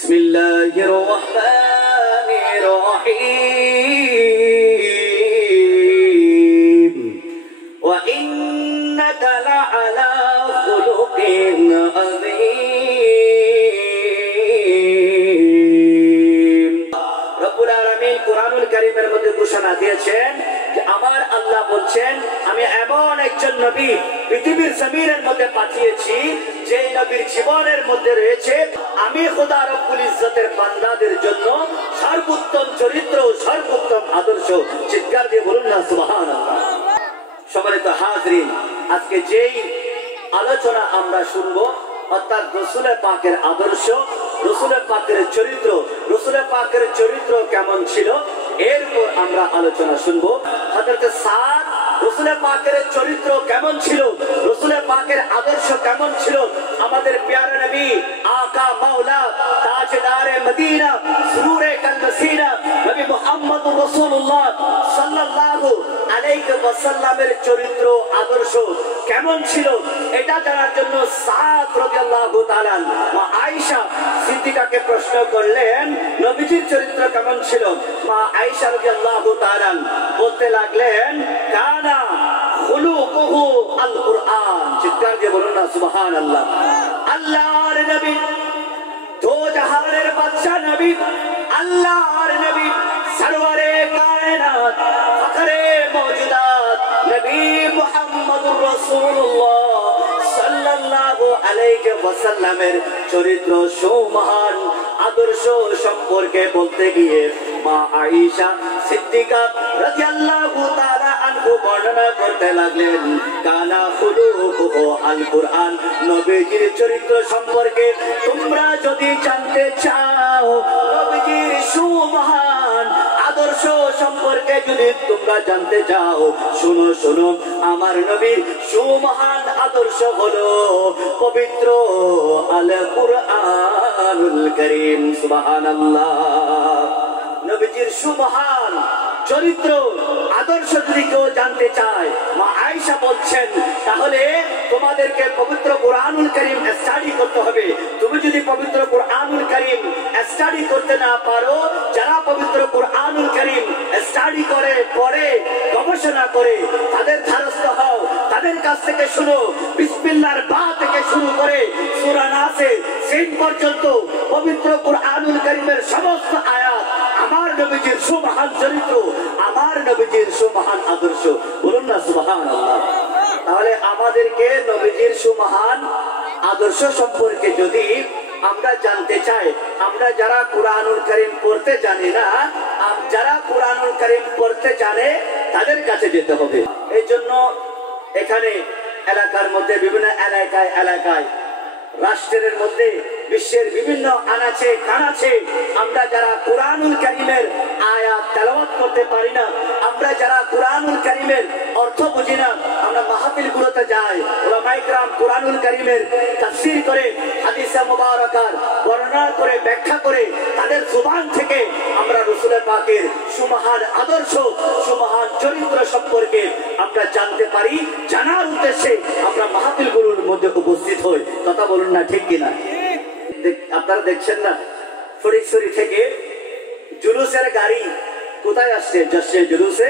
বিসমিল্লাহির রহমানির রহিম ওয়া ইন্নাকা লাআলা খুলুকিন আযীম। রব্বুল আলামিন কুরআনুল কারীমের মধ্যে ঘোষণা দিয়েছেন যে আমার আল্লাহ বলছেন আমি এমন একজন নবী পৃথিবীর জমিনের মধ্যে পাঠিয়েছি যে নবীর জীবনের মধ্যে রয়েছে আমি খোদা রব্বুল ইজ্জতের বান্দাদের জন্য সর্বোত্তম চরিত্র সর্বোত্তম আদর্শ। চিৎকার দিয়ে বলুন না সুবহানাল্লাহ। সম্মানিত হাজরিন, আজকে যেই আলোচনা আমরা শুনবো অর্থাৎ রসুলের পাকের আদর্শ, রসুলের পাকের চরিত্র, রসুলের পাকের চরিত্র কেমন ছিল এরপর আমরা আলোচনা শুনবো। হযরত সাদ রসুলের পাকের চরিত্র কেমন ছিল, রসুলের পাকের আদর্শ কেমন ছিল, আমাদের প্যারা নবী আকা মাওলা তাজদারে মদিনা সুরুরে কালমসিনা নবী মুহাম্মদুর রাসূলুল্লাহ সাল্লাল্লাহু আলাইহি ওয়াসাল্লামের চরিত্র আদর্শ কেমন ছিল এটা জানার জন্য সাদ রাদিয়াল্লাহু তাআলা মা আয়েশা সিদ্দিকাকে প্রশ্ন করলেন নবীজির চরিত্র কেমন ছিল। মা আয়েশা রাদিয়াল্লাহু তাআলা বলতে লাগলেন কানা খুলুকুহু আল কুরআন। চিৎকার দিয়ে বলুন না সুবহানাল্লাহ। আল্লাহর নবী দো জাহানের বাদশা নবী, আল্লাহর নবী সরওয়ারে কায়নাত ফখরে মওজুদাত নবী মুহাম্মদুর রাসূলুল্লাহ সাল্লাল্লাহু আলাইহি ওয়াসাল্লামের চরিত্র সুমহান আদর্শ সম্পর্কে বলতে গিয়ে মা আয়েশা সিদ্দিকা রাদিয়াল্লাহু তাআলা আনহু বর্ণনা করতে লাগলেন কানা খুলুকুহু আল কুরআন। নবীজির চরিত্র সম্পর্কে তোমরা যদি জানতে চাও, নবীজির সুমহান আদর্শ সম্পর্কে যদি তোমরা জানতে চাও, শুনো শুনো আমার নবীর সুমহান আদর্শ হলো পবিত্র আল কুরআনুল কারীম। সুবহানাল্লাহ। নবীজির সুমহান চরিত্র আদর্শ যদি কেউ জানতে চায়, মা আয়েশা বলছেন তাহলে তোমাদেরকে পবিত্র কুরআনুল কারীম স্টাডি করতে হবে। তুমি যদি পবিত্র কুরআনুল কারীম স্টাডি করতে না পারো, যারা পবিত্র কুরআনুল কারীম স্টাডি করে পড়ে গবেষণা করে তাদের ধারস্থ হও, তাদের কাছ থেকে শুনো। বিসমিল্লাহর বা থেকে শুরু করে সূরা নাসে সিন পর্যন্ত পবিত্র কুরআনুল কারীমের সমস্ত আয়াত আমার নবীজির সুমহান চরিত্র, আমার নবীজির সুমহান আদর্শ। বলুন না সুবহানাল্লাহ। তাহলে আমাদেরকে নবীজির সুমহান আদর্শ সম্পর্কে যদি আমরা জানতে চাই, আমরা যারা কুরআনুল কারীম পড়তে জানি না, যারা কুরআনুল কারীম পড়তে জানে তাদের কাছে যেতে হবে। এই জন্য এখানে এলাকার মধ্যে বিভিন্ন এলাকায় এলাকায় রাষ্ট্রের মধ্যে বিশ্বের বিভিন্ন আনাচে কানাচে আমরা যারা কুরআনুল কারীমের আয়াত তেলাওয়াত করতে পারি না, আমরা যারা কুরআনুল কারীমের অর্থ বুঝি না, আমরা মাহফিলগুলোতে যাই, উলামায়ে কেরাম কুরআনুল কারীমের তাফসীর করে হাদিসে মুবারাকার বর্ণনা করে ব্যাখ্যা করে তাদের জবান থেকে আমরা রাসূলের পাকের সুমহান আদর্শ সুমহান চরিত্র সম্পর্কে আমরা জানতে পারি। জানার উদ্দেশ্যে আমরা মাহফিলগুলোর মধ্যে উপস্থিত হই। কথা বলুন না ঠিক কিনা? আপনারা দেখছেন না ফরিদপুর থেকে জুলুসের গাড়ি কোথায় আসছে? জশ্নে জুলুসে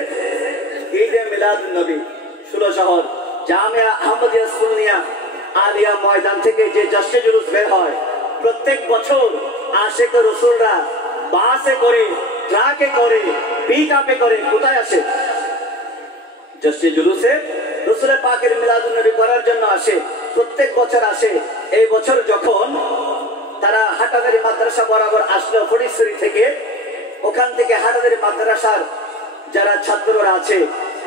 ঈদে মিলাদুন নবী 16 শহর জামিয়া আহমদিয়া সুন্নিয়া আলিয়া ময়দান থেকে যে জশ্নে জুলুস বের হয় প্রত্যেক বছর আশিক রাসূলরা বাসে করে, ট্রাকে করে, পিকআপে করে কোথায় আসে? জশ্নে জুলুসে রাসূলের পাকের মিলাদুন নবী করার জন্য আসে, প্রত্যেক বছর আসে। এই বছর যখন তারা হাটাদারি মাদ্রাসা বরাবর আসলো ফরিদপুর থেকে, ওখান থেকে হাটাদারি মাদ্রাসার যারা ছাত্ররা আছে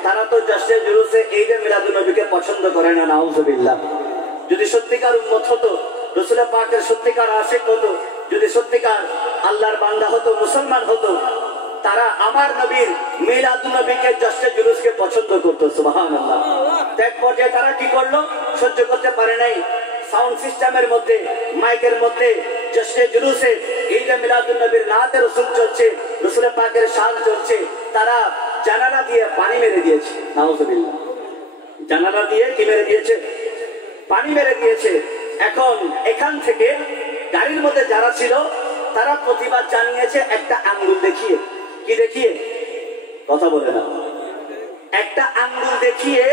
তারা তো জশ্নে জুলুসে ঈদে মিলাদুন নবীকে পছন্দ করে না। নাউজুবিল্লাহ। যদি সত্যিকার উম্মত হতো, রাসূলের পাকের সত্যিকার আশিক হতো, যদি সত্যিকার আল্লাহর বান্দা হতো, মুসলমান হতো, তারা আমার নবীর মিলাদুন নবীকে জশ্নে জুলুসকে পছন্দ করতো। সুবহানাল্লাহ। এক পর্যায়ে তারা কি করলো? সহ্য করতে পারে নাই, সাউন্ড সিস্টেমের মধ্যে মাইকের মধ্যে জশ্নে জুলুসে ঈদে মিলাদুন নবীর নাতে রাসূল চলছে, রাসূলের পাকের শান চলছে, তারা জানালা দিয়ে পানি মেরে দিয়েছে। নাউজুবিল্লাহ। জানালা দিয়ে কি মেরে দিয়েছে? পানি মেরে দিয়েছে। এখন এখান থেকে গাড়ির মধ্যে যারা ছিল তারা প্রতিবাদ জানিয়েছে একটা আঙ্গুল দেখিয়ে। কি দেখিয়ে? কথা বলে না। একটা আঙ্গুল দেখিয়ে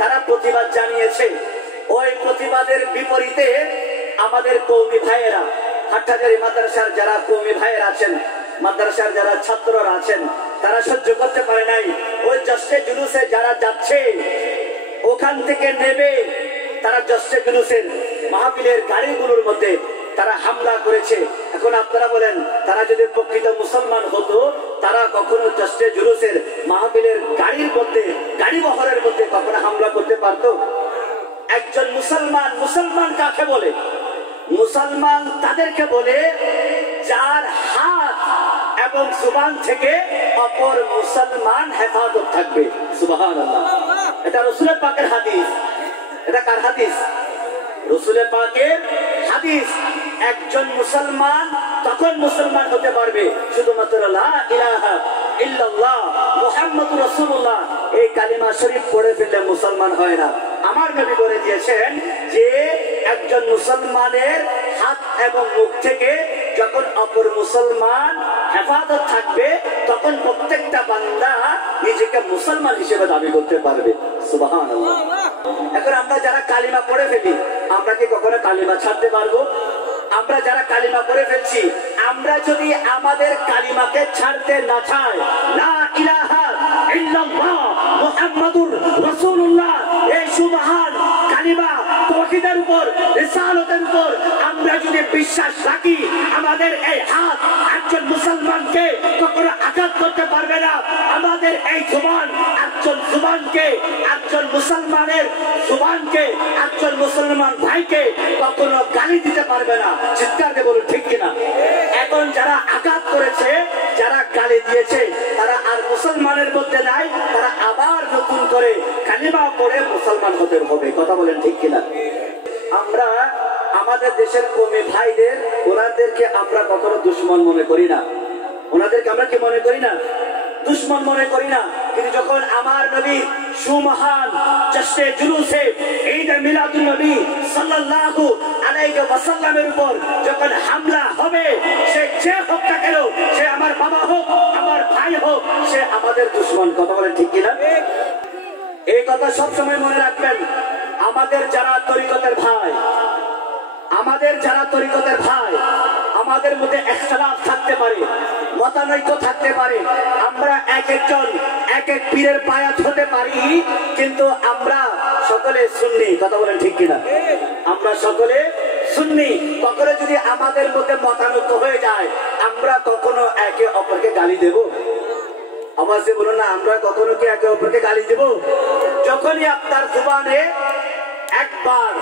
তারা প্রতিবাদ জানিয়েছে। ওই প্রতিবাদের বিপরীতে আমাদের কওমি ভাইয়েরা, হাটহাজারী মাদ্রাসার যারা কওমি ভাইয়েরা আছেন, মাদ্রাসার যারা ছাত্ররা আছেন, তারা সহ্য করতে পারে নাই। ওই জশ্নে জুলুসে যারা যাচ্ছে ওখান থেকে নেবে তারা জশ্নে জুলুসের মাহফিলের গাড়িগুলোর মধ্যে তারা হামলা করেছে। এখন আপনারা বলেন, তারা যদি প্রকৃত মুসলমান হতো তারা কখনো জশ্নে জুলুসের মাহফিলের গাড়ির মধ্যে, গাড়ি বহরের মধ্যে কখনো হামলা করতে পারতো? একজন মুসলমান, মুসলমান কাকে বলে? মুসলমান তাদেরকে বলে যার হাত এবং জুবান থেকে অপর মুসলমান হেফাজত থাকবে। সুবহানাল্লাহ। এটা রাসূলের পাকের হাদিস। এটা কার হাদিস? রাসূলের পাকের হাদিস। একজন মুসলমান তখন মুসলমান হতে পারবে শুধুমাত্র লা ইলাহা ইল্লাল্লাহ মুহাম্মাদুর রাসূলুল্লাহ এই কালিমা শরীফ পড়ে ফেললে মুসলমান হয় না। আমার নবী বলে দিয়েছেন যে একজন মুসলমানের হাত এবং মুখ থেকে যখন অপর মুসলমান হেফাজত থাকবে তখন প্রত্যেকটা বান্দা নিজেকে মুসলমান হিসেবে দাবি করতে পারবে। সুবহানাল্লাহ। এখন আমরা যারা কালিমা পড়ে ফেলি, আমরা কি কখনো কালিমা ছাড়তে পারবো? আমরা যারা কালিমা পড়ে ফেলছি, আমরা যদি আমাদের কালিমাকে ছাড়তে না চাই, লা ইলাহা ইল্লাল্লাহ মুহাম্মাদুর রাসূলুল্লাহ এই সুবহান কালিমা তাওহীদের উপর, রিসালাতের উপর আমরা যদি বিশ্বাস রাখি, আমাদের এই হাত একজন মুসলমানকে কখনো আঘাত করতে পারবে না। আমাদের এই জুবান একজন জুবানকে, একজন মুসলমানের জুবানকে, একজন মুসলমান ভাইকে কখনো গালি দিতে পারবে না। চিৎকার দিয়ে বলুন ঠিক কিনা? এখন যারা আঘাত করেছে, যারা গালি দিয়েছে, তারা আর মুসলমানের মধ্যে নাই, তারা আবার নতুন করে কালিমা পড়ে মুসলমান হতে হবে। কথা বলেন ঠিক কিনা? আমরা আমাদের দেশের কওমি ভাইদের, ওনাদেরকে আমরা কখনো দুশমন মনে করি না। ওনাদেরকে আমরা কি মনে করি না? দুশমন মনে করি না। কিন্তু যখন আমার নবী সুমহান জশ্নে জুলুসে ঈদ মিলাদুন নবী সাল্লাল্লাহু আলাইহি ওয়াসাল্লামের উপর যখন হামলা হবে, সে যে হোক না কেন, সে আমার বাবা হোক, আমার ভাই হোক, সে আমাদের দুশমন। কথা বলেন ঠিক কিনা? এই কথা সবসময় মনে রাখবেন। আমাদের যারা তরিকতের ভাই, আমাদের যারা তরিকতের ভাই, আমাদের মধ্যে ইখতিলাফ থাকতে পারে, মতানৈক্য থাকতে পারে, আমরা এক একজন এক এক পীরের বায়াত হতে পারি, কিন্তু আমরা সকলে সুন্নি। কথা বলেন ঠিক কিনা? আমরা সকলে সুন্নি। কখনো যদি আমাদের মধ্যে মতানৈক্য হয়ে যায়, আমরা কখনো একে অপরকে গালি দেব? আওয়াজে বলুন না, আমরা কখনো কি একে অপরকে গালি দেব? যখনই আপনার জুবানে একবার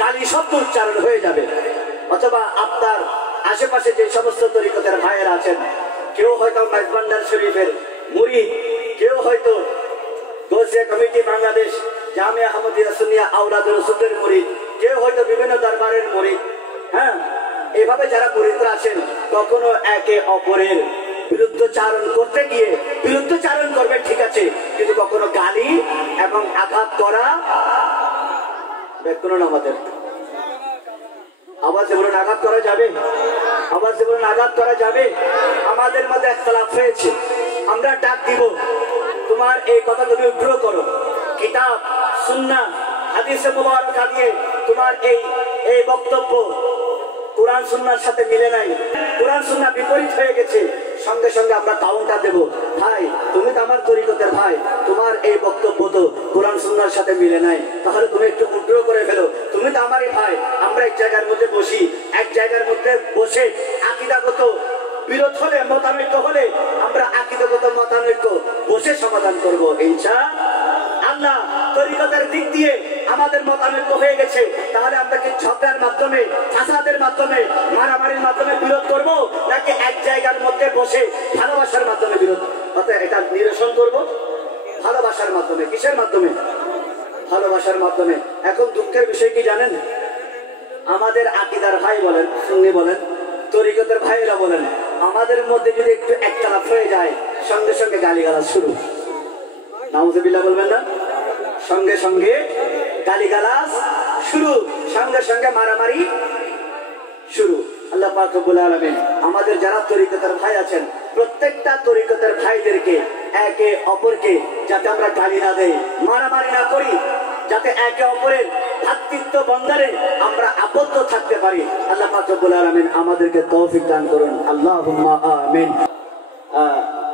গালি শব্দ উচ্চারণ হয়ে যাবে, অথবা আপনার আশেপাশে যে সমস্ত তরিকতের ভাইয়েরা আছেন, কেউ হয়তো মেজবান্ডার শরীফের মুরিদ, কেউ হয়তো গোসিয়া কমিটি বাংলাদেশ জামিয়া আহমদিয়া সুন্নিয়া আওলাদুর রাসূলের মুরিদ, কেউ হয়তো বিভিন্ন দরবারের মুরিদ। হ্যাঁ, এইভাবে যারা মুরিদরা আছেন, কখনো একে অপরের বিরুদ্ধচারণ করতে গিয়ে বিরুদ্ধচারণ করবেন, ঠিক আছে, কিন্তু কখনো গালি এবং আঘাত করা বেকুন আমাদের। আওয়াজে বলুন আঘাত করা যাবে? আওয়াজে বলুন আঘাত করা যাবে? আমাদের মধ্যে ইখতিলাফ হয়েছে, আমরা ডাক দিব, তোমার এই কথা তুমি উদ্গ্রহ করো, কিতাব সুন্নাহ হাদিসে মুবারাকা দিয়ে তোমার এই বক্তব্য কোরআন সুন্নাহর সাথে মিলে নাই, কোরআন সুন্নাহ বিপরীত হয়ে গেছে, সঙ্গে সঙ্গে আমরা কাউন্টার দেব, ভাই তুমি তো আমার তরিকতের ভাই, তোমার এই বক্তব্য তো কোরআন সুন্নাহর সাথে মিলে নাই, তাহলে তুমি একটু উদ্গ্রহ করে ফেলো, তুমি তো আমারই ভাই। আমরা এক জায়গার মধ্যে বসি, এক জায়গার মধ্যে বসে আকীদাগত বিরোধ হলে, মতানৈক্য হলে, আমরা আকীদাগত মতানৈক্য বসে সমাধান করব ইনশাআল্লাহ। তরিকতের দিক দিয়ে আমাদের মতানৈক্য হয়ে গেছে, তাহলে আমরা কি ঝগড়ার মাধ্যমে, ফাসাদের মাধ্যমে, মারামারির মাধ্যমে বিরোধ করব, নাকি এক জায়গার মধ্যে বসে ভালোবাসার মাধ্যমে বিরোধ? অর্থাৎ এটা নিরসন করব ভালোবাসার মাধ্যমে। কিসের মাধ্যমে? ভালোবাসার মাধ্যমে। এখন দুঃখের বিষয় কি জানেন? আমাদের আকীদার ভাই বলেন, সুন্নি বলেন, তরিকতের ভাইরা বলেন, আমাদের মধ্যে যদি একটু একতলাফ হয়ে যায়, সঙ্গে সঙ্গে গালিগালাজ শুরু। নাউজুবিল্লাহ বলবেন না? সঙ্গে সঙ্গে গালিগালাজ শুরু, সঙ্গে সঙ্গে মারামারি শুরু। আল্লাহ পাক রব্বুল আলামিন আমাদের যারা তরিকতের ভাই আছেন প্রত্যেকটা তরিকতের ভাইদেরকে একে অপরকে যাতে আমরা গালি না দেই, মারামারি না করি, যাতে একে অপরের ভ্রাতৃত্ব বন্ধনে আমরা আবদ্ধ থাকতে পারি। আল্লাহ পাক রব্বুল আলামিন আমাদেরকে তৌফিক দান করুন, আল্লাহুম্মা আমিন।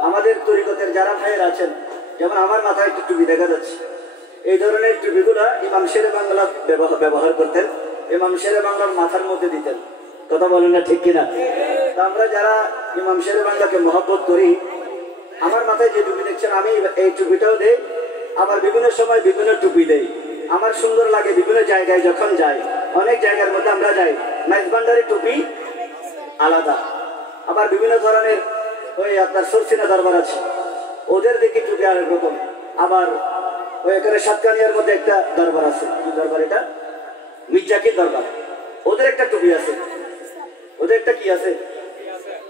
আমাদের তরিকতের যারা ভাইয়েরা আছেন, যেমন আমার মাথায় একটু টুপি দেখা যাচ্ছে, এই ধরনের টুপিগুলো ইমাম শেরে বাংলা ব্যবহার করতেন, ইমাম শেরে বাংলার মাথার মধ্যে দিতেন। কথা বলেন না ঠিক কিনা? তা আমরা যারা ইমাম শেরে বাংলাকে মহব্বত করি, আমার মাথায় যে টুপি দেখছেন আমি এই টুপিটাও দেই, আবার বিভিন্ন সময় বিভিন্ন টুপি দেই। আমার সুন্দর লাগে বিভিন্ন জায়গায় যখন যাই, অনেক জায়গার মধ্যে আমরা যাই, মেজবান্ডারি টুপি আলাদা, আবার বিভিন্ন ধরনের ওই আপনার সরসিনা দরবার আছে, ওদের দেখি টুপি আরেক রকম, আবার ওই এখানে সাতকানিয়ার মধ্যে একটা দরবার আছে, কি দরবার এটা? মির্জাকির দরবার, ওদের একটা টুপি আছে, ওদের একটা কি আছে?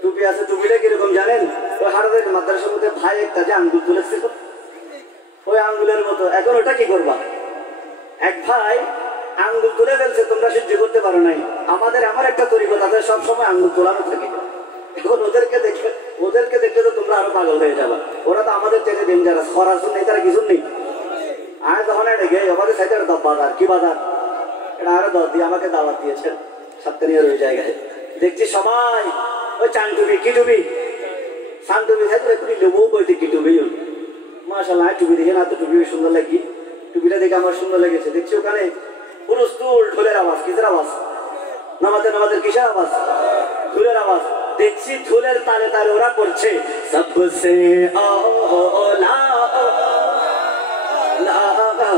টুপি আছে। টুপিটা কিরকম জানেন? ওই হারাদের মাদ্রাসার মধ্যে ভাই একটা যে আঙ্গুল তুলেছে, ওই আঙ্গুলের মতো। এখন ওটা কি করবা? এক ভাই আঙ্গুল তুলে ফেলছে, তোমরা সহ্য করতে পারো নাই। আমার একটা তরিকত তাদের সবসময় আঙ্গুল তোলানো থাকে। এখন ওদেরকে দেখলে তো তোমরা আরো পাগল হয়ে যাবা। ওরা তো আমাদের থেকে ডেঞ্জারাস, খরাসুন নেই, তারা কিছু নেই। আর তখন ডেকে আমাদের সাইডে বাজার, কি বাজার এটা আরো দর দিয়ে আমাকে দাওয়াত দিয়েছেন সাতকানিয়ার ওই জায়গায়। দেখছি সবাই ওই চান টুপি, কি টুপি? সান টুপি থাকলে তুমি নেবো বইতে কি টুপি? মাশাআল্লাহ, টুপি দেখে না তো টুপি সুন্দর লাগি, টুপিটা দেখে আমার সুন্দর লেগেছে। দেখছি ওখানে পুরো স্তুল ঢোলের আওয়াজ, কিসের আওয়াজ? নামাজের কিসের আওয়াজ? ঢোলের আওয়াজ। দেখছি ঢোলের তালে তালে ওরা করছে সবসে আলা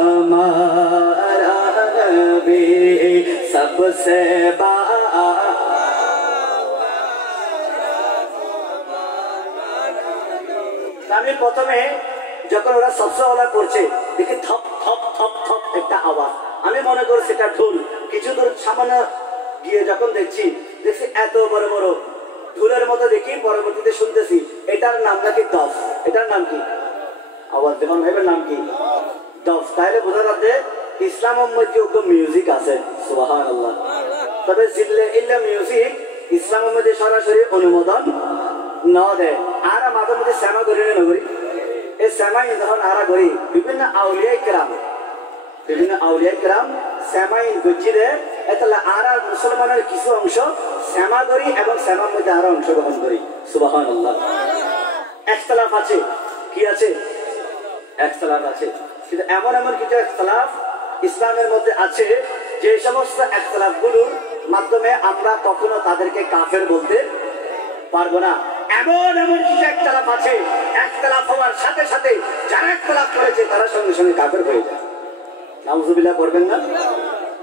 हमारा नबी सबसे আমি প্রথমে যখন ওরা সবসওয়ালা করছে দেখি থপ থপ থপ থপ একটা আওয়াজ, আমি মনে করি সেটা ঢোল। কিছু দূর সামান্য গিয়ে যখন দেখছি এত বড় বড় ঢোলের মতো দেখি, পরবর্তীতে শুনতেছি এটার নাম নাকি দফ। এটার নাম কি? আওয়াজ দেখুন ভাইবের নাম কি? দফ। তাহলে বোঝা যাচ্ছে ইসলামের মধ্যে মিউজিক আছে, সুবহানাল্লাহ। তবে জিল্লে ইল্লা মিউজিক ইসলামের মধ্যে সরাসরি অনুমোদন ন দেয়। আর মাঝে মধ্যে শ্যামা করি না করি, এই শ্যামাই যখন আরা করি বিভিন্ন আউলিয়াই কেরাম শ্যামাই গজ্জি দেয়। তাহলে আর মুসলমানের কিছু অংশ শ্যামা করি এবং শ্যামার মধ্যে আরো অংশগ্রহণ করি, সুবহানাল্লাহ। ইখতিলাফ আছে, কি আছে? ইখতিলাফ আছে, কিন্তু এমন কিছু ইখতিলাফ ইসলামের মধ্যে আছে যে সমস্ত ইখতিলাফ গুলোর মাধ্যমে আমরা কখনো তাদেরকে কাফের বলতে পারবো না। এমন কিছু ইখতিলাফ আছে, ইখতিলাফ হওয়ার সাথে সাথে যারা ইখতিলাফ করেছে তারা সঙ্গে সঙ্গে কাফের হয়ে যায়। নাউজুবিল্লাহ করবেন না?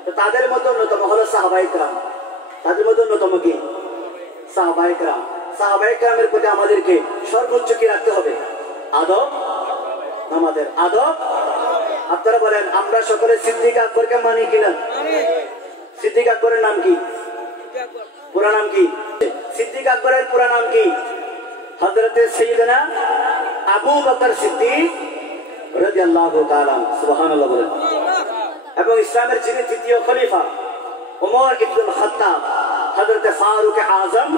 তো তাদের মধ্যে অন্যতম হলো সাহাবায়ে কেরাম। তাদের মধ্যে অন্যতম কি? সাহাবায়ে কেরাম। সাহাবায়ে কেরামের প্রতি আমাদেরকে সর্বোচ্চ কি রাখতে হবে? আদব। আমাদের আদব। আপনারা বলেন আমরা সকলে সিদ্দিক আকবরকে মানি কিনা? সিদ্দিক আকবরের নাম কি? পুরা নাম কি? সিদ্দিক আকবরের পুরা নাম কি? হযরতে সাইয়েদনা আবু বকর সিদ্দিক রাদিয়াল্লাহু তাআলা, সুবহানাল্লাহ বলেন। এবং ইসলামের যিনি তৃতীয় খলিফা ওমর ইবনুল খাত্তাব, হযরতে ফারুক আযম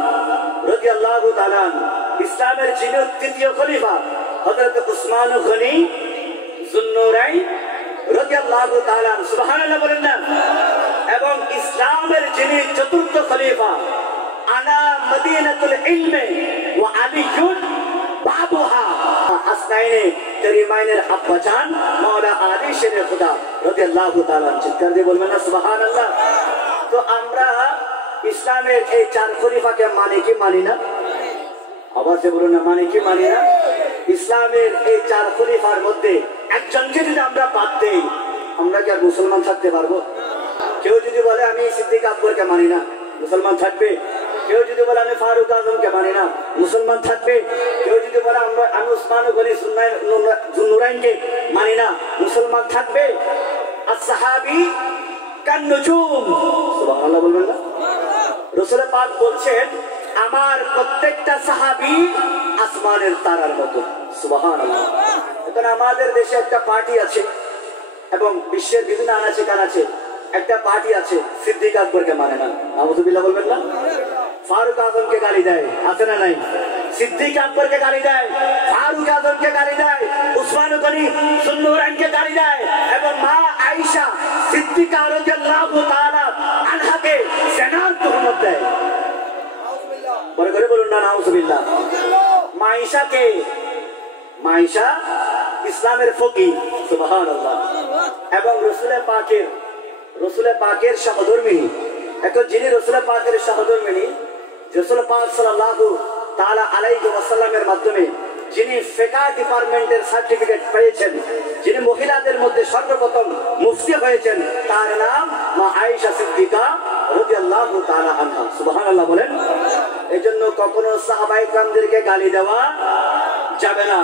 রাদিয়াল্লাহু তাআলা। ইসলামের যিনি তৃতীয় খলিফা হযরতে উসমান গনি যুন্নুরাইন রাদিয়াল্লাহু তাআলা, সুবহানাল্লাহ বলেন না। এবং ইসলামের যিনি চতুর্থ খলিফা আনা মদিনাতুল ইলমে ওয়া আলিয়ুন বাবুহা, হাসনাইনে কারিমাইনের আব্বাজান মাওলা আলী শেরে খুদা রাদিয়াল্লাহু তাআলা। চিৎকার দিয়ে বলবেন না সুবহানাল্লাহ। তো আমরা ইসলামের এই চার খলিফাকে মানি কি মানি না? আওয়াজে বলুন না, মানি কি মানি না? ইসলামের এই চার খলিফার মধ্যে একজনকে যদি আমরা বাদ দেই, আমরা কি আর মুসলমান থাকতে পারবো? কেউ যদি বলে আমি সিদ্দিক আকবরকে মানি না, মুসলমান থাকবে? কেউ যদি বলে আমি ফারুক আজমকে মানি না, মুসলমান থাকবে? কেউ যদি বলে আমি উসমান গনি যুন্নুরাইনকে মানি না, মুসলমান থাকবে? as-sahabi কান নুজুম, সুবহানাল্লাহ বলবেন না? রাসূল পাক বলছেন আমার প্রত্যেকটা সাহাবী আসমানের তারার মতো, সুবহানাল্লাহ। এখন আমাদের দেশে একটা পার্টি আছে এবং বিশ্বের বিভিন্ন আনাচে কানাচে একটা পার্টি আছে সিদ্দিক আকবরকে মানে না, নাউযুবিল্লাহ বলবেন না? ফারুক আজমকে গালি দেয়, আছে না নাই? সিদ্দিক আকবরকে গালি দেয়, ফারুক আজমকে গালি দেয়, উসমান গনি সুন্নুরাইনকে গালি দেয়, এবং মা আয়েশা সিদ্দিকা রাদিয়াল্লাহু তাআলা আনহাকে জিনার তুহমত দেয়। বলে করে বলুন না নাউজুবিল্লাহ। মা আয়েশাকে, মা আয়েশা ইসলামের ফকিহ, সুবহানাল্লাহ, এবং রসুলের পাকের সহধর্মিনী। এখন যিনি রসুলের পাকের সহধর্মিনী, রাসূল পাক সাল্লাল্লাহু তাআলা আলাইহি ওয়াসাল্লামের মাধ্যমে যিনি ফিকহ ডিপার্টমেন্টের সার্টিফিকেট পেয়েছেন, যিনি মহিলাদের মধ্যে সর্বপ্রথম মুফতি হয়েছেন, তার নাম মা আয়েশা সিদ্দিকা রাদিয়াল্লাহু তাআলা আনহা। সুবহানাল্লাহ বলেন। এজন্য কখনো সাহাবায়ে কেরামদেরকে গালি দেওয়া যাবে না।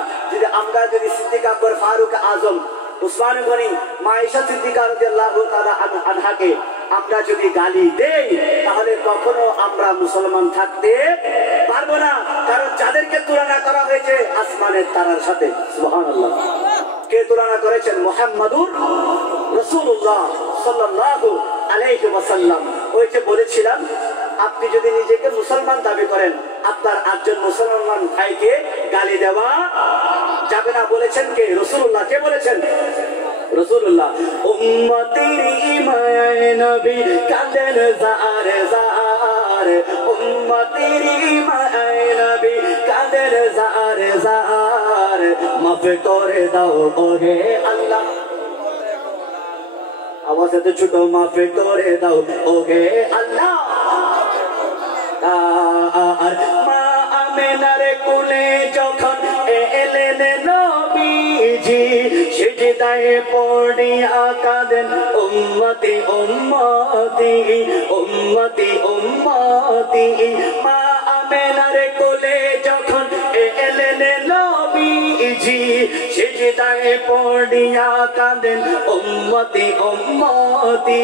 যদি সিদ্দিক আকবর, ফারুক আজম, উসমান গনি, মা আয়েশা সিদ্দিকা রাদিয়াল্লাহু তাআলা আনহাকে আমরা যদি গালি দেই, তাহলে কখনো আমরা মুসলমান থাকতে পারবো না। কারণ যাদেরকে তুলনা করা হয়েছে আসমানের তারার সাথে, সুবহানাল্লাহ, কে তুলনা করেছেন? মুহাম্মাদুর রাসূলুল্লাহ সাল্লাল্লাহু আলাইহি ওয়াসাল্লাম। ওই যে বলেছিলাম, আপনি যদি নিজেকে মুসলমান দাবি করেন, আপনার আটজন মুসলমান ভাইকে গালি দেওয়া যাবে না। বলেছেন কে? রাসূলুল্লাহ। কে বলেছেন? রাসূলুল্লাহ। উম্মতের ইমায়ে নবী কাঁদেন জার জার, উম্মতের ইমায়ে নবী কাঁদেন জার জার, মাফ করে দাও ওহে আল্লাহ। আওয়াজ এত ছোট, মাফ করে দাও ওহে আল্লাহ। আর মা আমেনার কোলে যখন এলেন নবীজি, সিজদায়ে পড়িয়া কাঁদেন উম্মতি উম্মতি উম্মতি উম্মতি। মা আমেনার কোলে যখন এলেন নবীজি, সিজদায়ে পড়িয়া কাঁদেন উম্মতি উম্মতি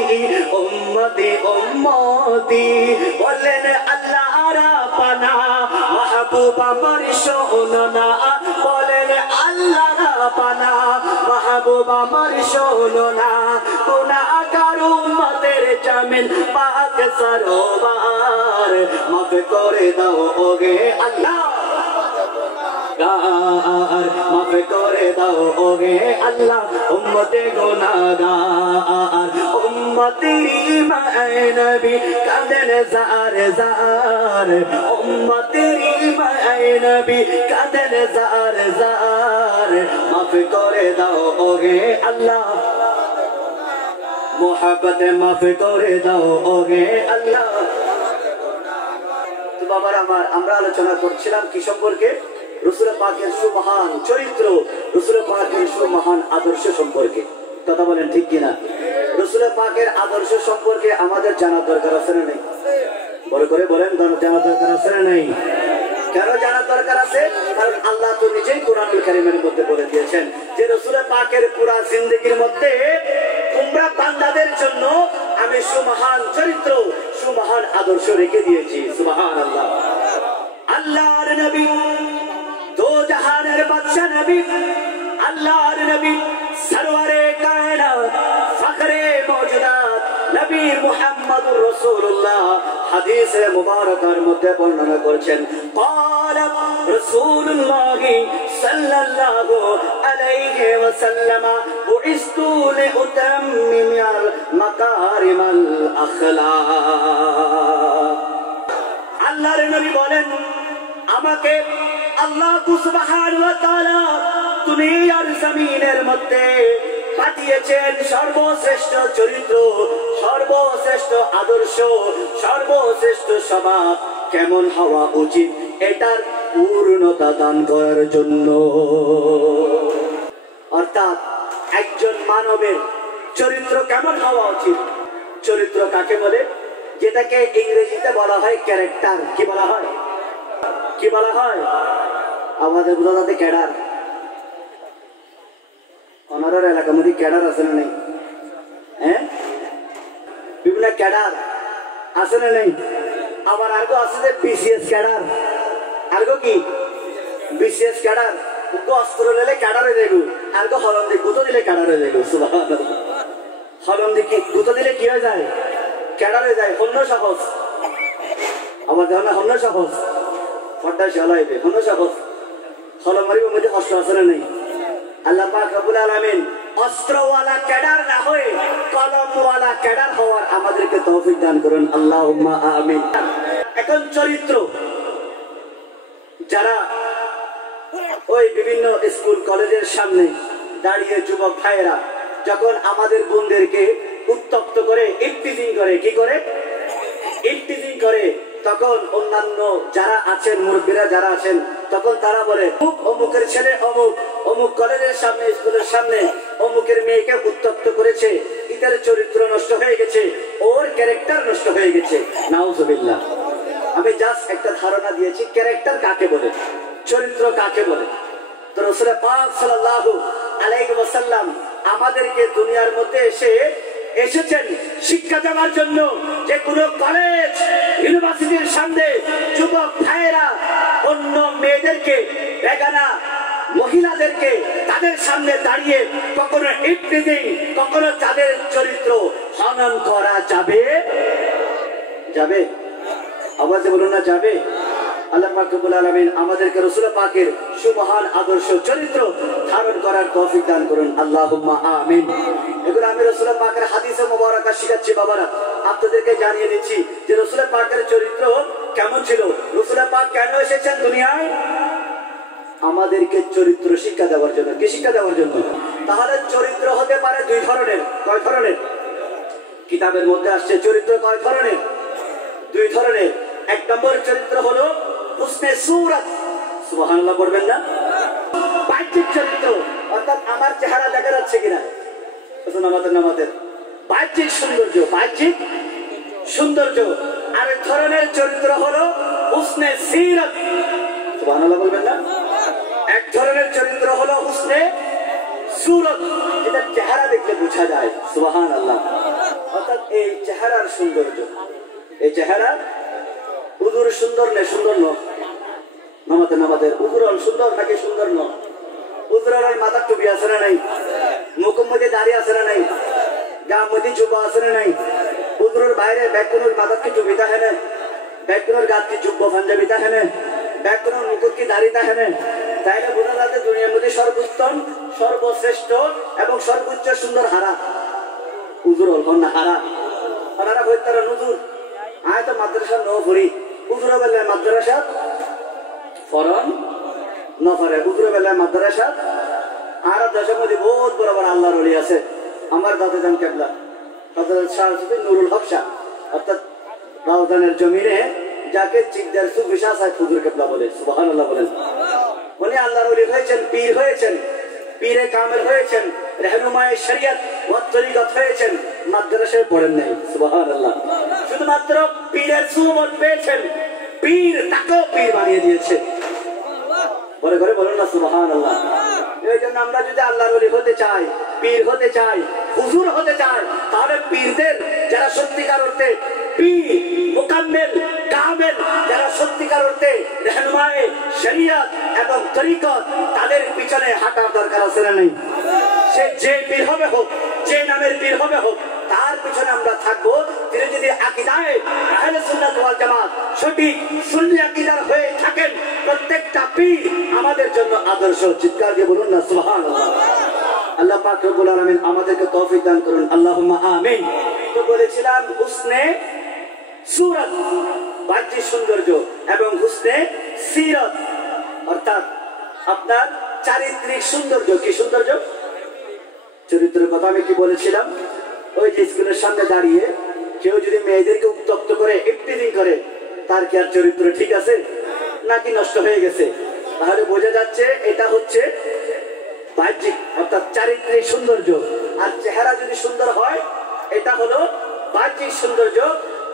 উম্মতি উম্মতি। বললেন আল্লাহ রাব্বানা মাহবুব আমার শোনো না, বলেন আল্লাহ রাব্বানা মাহবুব আমার শোনো না, গুনাহগার উম্মতের জামিল পাক সরোবার, মাফ করে দাও ওগে আল্লাহ, মাফ করে দাও ওগে আল্লাহ। উম্মতে গুনাহগার, উম্মতের ইমায়ে নবী কাঁদেন জার জার, উম্মতের ইমায়ে নবী কাঁদেন জার জার, মাফ করে দাও ওগে আল্লাহ, মুহাব্বতে মাফ করে দাও ওগে আল্লাহ। তো বাবার আমার, আমরা আলোচনা করছিলাম কি সম্পর্কে? রাসূল পাকের সুমহান চরিত্র, রাসূল পাকের সুমহান আদর্শ সম্পর্কে। কথা বলেন ঠিক কিনা? রাসূল পাকের আদর্শ সম্পর্কে আমাদের জানা দরকার আছে না নেই? বড় করে বলেন, জানা দরকার আছে না নেই? কেন জানা দরকার আছে? কারণ আল্লাহ তো নিজেই কোরআনুল কারীমের মধ্যে বলে দিয়েছেন যে রাসূল পাকের পুরা জিন্দেগির মধ্যে তোমরা বান্দাদের জন্য আমি সুমহান চরিত্র, সুমহান আদর্শ রেখে দিয়েছি। সুবহানাল্লাহ। আল্লাহর নবী, দো জাহানের বাদশা নবী, আল্লাহর নবী, সরওয়ারে কায়নাত, ফখরে মওজুদাত নবী মুহাম্মদুর রাসূলুল্লাহ হাদিসে মুবারকার মধ্যে বর্ণনা করেছেন, ক্বালা রাসূলুল্লাহ সাল্লাল্লাহু আলাইহি ওয়াসাল্লাম বুইস্তু লিউতাম্মিমাল মাকারিমাল আখলাক। আল্লাহর নবী বলেন, আমাকে আল্লাহ সুবহানাহু ওয়া তাআলা দুনিয়ার জমিনের মধ্যে পাঠিয়েছেন সর্বশ্রেষ্ঠ চরিত্র, সর্বশ্রেষ্ঠ আদর্শ, সর্বশ্রেষ্ঠ স্বভাব কেমন হওয়া উচিত এটার পূর্ণতা দান করার জন্য। অর্থাৎ একজন মানবের চরিত্র কেমন হওয়া উচিত। চরিত্র কাকে বলে? যেটাকে ইংরেজিতে বলা হয় ক্যারেক্টার। কি বলা হয়? কি বলা হয়? আমাদের বোঝাতে ক্যাডার। অনারের এলাকার মধ্যে ক্যাডার আছে না নেই? হ্যাঁ, বিভিন্ন ক্যাডার আছে না নেই? আবার আরগো আছে যে বিসিএস ক্যাডার। আরগো কি? BCS cadre. অস্ত্র নিলে ক্যাডার হয়ে যাইব, আরগো হলন্দি গুঁতো দিলে ক্যাডার হয়ে যাইব। সুবহানাল্লাহ। হলন্দি কি গুঁতো দিলে কি হয়ে যায়? ক্যাডার হয়ে যায়। অন্য সহজ আমার ধারণা হন্য সহজ ফটাশে হলাইবে হন্য সহজ হলো মারিবার মধ্যে কষ্ট আছে না নেই আল্লাহ পাক রব্বুল আলামিন অস্ত্রওয়ালা ক্যাডার না হয়ে কলমওয়ালা ক্যাডার হওয়ার আমাদেরকে তৌফিক দান করুন আল্লাহুম্মা আমিন। এখন চরিত্র যারা ওই বিভিন্ন স্কুল কলেজের সামনে দাঁড়িয়ে যুবক ভাইয়েরা যখন আমাদের বোনদেরকে উত্তপ্ত করে ইফতিজিং করে কি করে ইফতিজিং করে তখন অন্যান্য যারা আছেন মুরব্বীরা যারা আছেন তখন তারা বলে অমুকের ছেলে অমুক অমুক কলেজের সামনে স্কুলের সামনে অমুকের মেয়েকে উত্তপ্ত করেছে এদের চরিত্র নষ্ট হয়ে গেছে ওর ক্যারেক্টার নষ্ট হয়ে গেছে নাউজুবিল্লাহ। আমি জাস্ট একটা ধারণা দিয়েছি ক্যারেক্টার কাকে বলে চরিত্র কাকে বলে। তো রাসূল পাক সাল্লাল্লাহু আলাইহি ওয়াসাল্লাম আমাদেরকে দুনিয়ার মধ্যে এসেছেন শিক্ষা দেওয়ার জন্য। যে কোনো কলেজ ইউনিভার্সিটির সামনে যুবক ভাইয়েরা অন্য মেয়েদেরকে বেগানা মহিলাদেরকে তাদের সামনে দাঁড়িয়ে কখনো ইফতিজিং কখনো তাদের চরিত্র হনন করা যাবে যাবে আওয়াজে বলুন না যাবে। আল্লাহ পাক রব্বুল আলামিন আমাদেরকে রাসূল পাকের সুবহান আদর্শ চরিত্র ধারণ করার তৌফিক দান করুন আল্লাহুম্মা আমিন। এগুলো আমি রাসূল পাকের হাদিসে মুবারাকা শিখাচ্ছি বাবারা, আপনাদেরকে জানিয়ে দিচ্ছি যে রাসূল পাকের চরিত্র কেমন ছিল। রাসূল পাক কেন এসেছেন দুনিয়ায়? আমাদেরকে চরিত্র শিক্ষা দেওয়ার জন্য। কি শিক্ষা দেওয়ার জন্য? তাহলে চরিত্র হতে পারে দুই ধরনের। কয় ধরনের? কিতাবের মধ্যে আসছে চরিত্র কয় ধরনের? দুই ধরনের। এক নম্বর চরিত্র হলো হুসনে সূরত, সুবহানাল্লাহ পড়বেন না? বাহ্যিক চরিত্র, অর্থাৎ আমার চেহারা দেখা যাচ্ছে কিনা, নামাজের বাহ্যিক সৌন্দর্য, বাহ্যিক সৌন্দর্য। আরেক ধরনের চরিত্র হলো হুসনে সিরত, সুবহানাল্লাহ বলবেন না? এক ধরনের চরিত্র হলো হুসনে সূরত, যেটা চেহারা দেখলে বোঝা যায়, সুবহানাল্লাহ। অর্থাৎ এই চেহারার সৌন্দর্য, এই চেহারা উদুর সুন্দর নে সুন্দর নামাদের উদুরল সুন্দর নাকি সুন্দর ন? উদুরল মাথার টুপি আছে না নাই? মুখের মধ্যে দাঁড়িয়ে আছে না নাই? গা মধ্যে জুব্বা আছে না নাই? উদুরের বাইরে ব্যাকুনোর মাথার কি টুপি থাকে না? ব্যাকুনোর গাত কি জুব্বা পাঞ্জাবি থাকে না? ব্যাকুনোর মুখের কি দাড়ি থাকে না? তাইলে বোঝা যাচ্ছে দুনিয়ার মধ্যে সর্বোত্তম সর্বশ্রেষ্ঠ এবং সর্বোচ্চ সুন্দর হারা উদুরল হন না হারা। ওনারা বলতারা নুজুর আয় তো মাদ্রাসা ন ভরি, উজুর বেলায় মাদ্রাসা ফরন নফরে, উজুর বেলায় মাদ্রাসা। আর দেশের মধ্যে বহুত বড় বড় আল্লাহর ওলি আছে। আমার দাদা জান কেবলা হযরত শাহ নুরুল হক শাহ, অর্থাৎ রাউজানের জমিনে যাকে চিকদার সুফিসা সাহেব হুজুর কেবলা বলে, সুবহানাল্লাহ বলেন। উনি আল্লাহর ওলি হয়েছেন, পীর হয়েছেন, পীরে কামেল হয়েছেন, রহনুমায়ে শরিয়ত ওয়াত তরিকত হয়েছেন, মাদ্রাসায় পড়েন নাই, সুবহানাল্লাহ। শুধুমাত্র পীরের সুবত পেয়েছেন, পীর তাকেও পীর বানিয়ে দিয়েছে। বলে করে বলুন না সুবহানাল্লাহ। এই জন্য আমরা যদি আল্লাহর ওলি হতে চাই, পীর হতে চাই, হুজুর হতে চাই, তাহলে পীরদের যারা সত্যিকার অর্থে পীর মুকাম্মেল কামেল, যারা সত্যিকার অর্থে রহনুমায়ে শরিয়ত এবং তরিকত, তাদের পিছনে হাঁটার দরকার আছে না নেই? সে যে পীর হবে হোক, যে নামের পীর হবে হোক, তার পিছনে আমরা থাকবো। তিনি যদি আকীদায়ে আহলে সুন্নাত ওয়াল জামাত সঠিক সুন্নি আকীদার হয়ে থাকেন, প্রত্যেকটা পীর আমাদের জন্য আদর্শ। চিৎকার দিয়ে বলুন না সুবহানাল্লাহ। আল্লাহ পাক রব্বুল আলামিন আমাদেরকে তৌফিক দান করুন আল্লাহুম্মা আমিন। তো বলেছিলাম হুসনে সূরত বাহ্যিক সৌন্দর্য এবং হুসনে সিরত অর্থাৎ আপনার চারিত্রিক সৌন্দর্য। কি সৌন্দর্য? চরিত্রের কথা আমি কি বলেছিলাম? ওই যে স্কুলের সামনে দাঁড়িয়ে কেউ যদি মেয়েদেরকে উত্তপ্ত করে ইফতিজিং করে, তার কি আর চরিত্র ঠিক আছে নাকি নষ্ট হয়ে গেছে? তাহলে বোঝা যাচ্ছে এটা হচ্ছে বাহ্যিক অর্থাৎ চারিত্রিক সৌন্দর্য। আর চেহারা যদি সুন্দর হয়, এটা হলো বাহ্যিক সৌন্দর্য।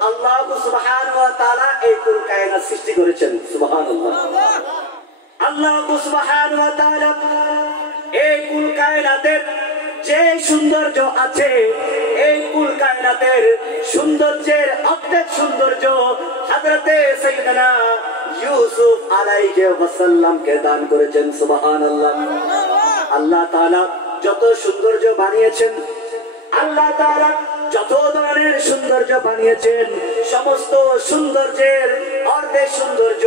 আল্লাহ সুবহানাহু ওয়া তাআলা এই কুল কায়নাত সৃষ্টি করেছেন, সুবহানাল্লাহ। আল্লাহ সুবহানাহু ওয়া তাআলা এই কুল কায়নাতের যে সৌন্দর্য আছে, এই কুল কায়নাতের সৌন্দর্যের অর্ধেক সৌন্দর্য হযরতে সাইয়েদনা ইউসুফ আলাইহি ওয়াসাল্লাম কে দান করেছেন, সুবহানাল্লাহ। আল্লাহ তাআলা যত সৌন্দর্য বানিয়েছেন, আল্লাহ তাআলা যত ধরনের সৌন্দর্য বানিয়েছেন, সমস্ত সৌন্দর্যের অর্ধেক সৌন্দর্য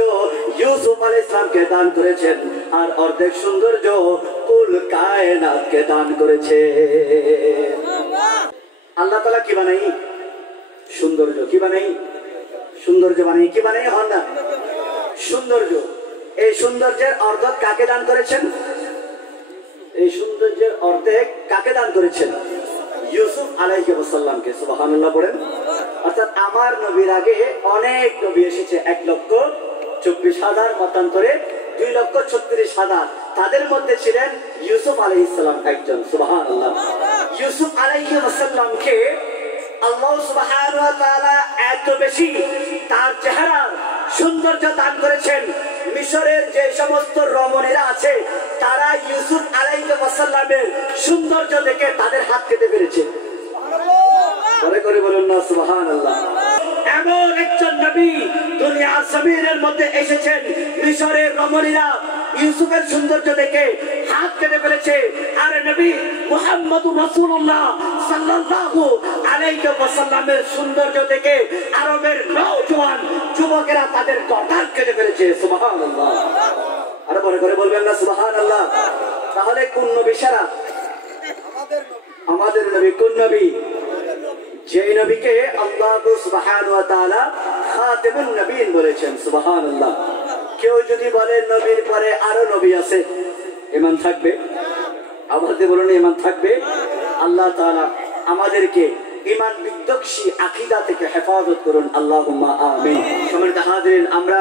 ইউসুফ আলাইহিস সালামকে দান করেছেন, আর অর্ধেক সৌন্দর্য কুল কায়নাতকে দান করেছে। আল্লাহ তাআলা কি বানাই? সৌন্দর্য। কি বানাই? সৌন্দর্য বানাই। কি বানাই? হন না সৌন্দর্য। এই সৌন্দর্যের অর্ধেক কাকে দান করেছেন? এই সৌন্দর্যের অর্ধেক কাকে দান করেছেন? ইউসুফ আলাইহিস সালামকে। সুবহানাল্লাহ পড়েন। অর্থাৎ আমার নবীর আগে অনেক নবী এসেছে, 1,24,000 মতান্তরে 2,36,000। তাদের মধ্যে ছিলেন ইউসুফ আলাইহিস সালাম একজন। সুবহানাল্লাহ। ইউসুফ আলাইহিস সালামকে আল্লাহ সুবহানাহু ওয়া তাআলা এত বেশি তার চেহারার সৌন্দর্য দান করেছেন, মিশরের যে সমস্ত রমণীরা আছে তারা ইউসুফ আলাইহিস সালামের সৌন্দর্য দেখে তাদের হাত কেটে ফেলেছে। পরে করে বলুন না সুবহানাল্লাহ। এমন একজন নবী দুনিয়ার জমিনের মধ্যে এসেছেন, মিশরের রমণীরা ইউসুফের সৌন্দর্য দেখে হাত কেটে ফেলেছে। আর নবী মুহাম্মদুর রাসূলুল্লাহ সাল্লাল্লাহু আলাইহি ওয়াসাল্লামের সৌন্দর্য দেখে আরবের নওজোয়ান যুবকেরা তাদের গর্দান কেটে ফেলেছে। সুবহানাল্লাহ। আর পরে করে বলবেন না সুবহানাল্লাহ। তাহলে কোন নবী সেরা? আমাদের নবী। কোন নবী? যেই নবীকে আল্লাহ সুবহানাহু ওয়া তাআলা খাতেমুন নবীন বলেছেন। সুবহানাল্লাহ। কেউ যদি বলে নবীর পরে আরো নবী আছে, ঈমান থাকবে? আমাদের বলুন ঈমান থাকবে? আল্লাহ তাআলা আমাদেরকে ঈমান বিদ্বেষী আকীদা থেকে হেফাজত করুন, আল্লাহুম্মা আমিন। সম্মানিত হাজিরিন, আমরা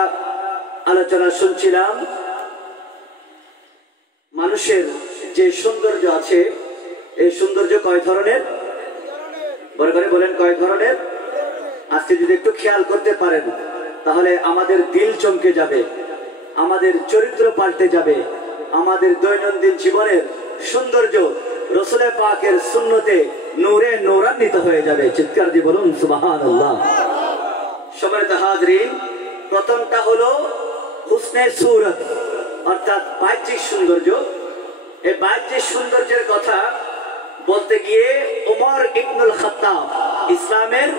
আলোচনা শুনছিলাম মানুষের যে সৌন্দর্য আছে, এই সৌন্দর্য কয় ধরনের? বলে করে বলেন কয় ধরনের? আজকে যদি একটু খেয়াল করতে পারেন তাহলে আমাদের দিল চমকে যাবে, আমাদের চরিত্র পাল্টে যাবে, আমাদের দৈনন্দিন জীবনের সৌন্দর্য রাসূলের পাকের সুন্নতে নূরে নূরান্বিত হয়ে যাবে। চিৎকার দিয়ে বলুন সুবহানাল্লাহ। সম্মানিত হাজিরিন, প্রথমটা হলো হুসনে সূরত, অর্থাৎ বাহ্যিক সৌন্দর্য। এই বাহ্যিক সৌন্দর্যের কথা বলতে গিয়ে ওমর ইবনুল খাত্তাব, ইসলামের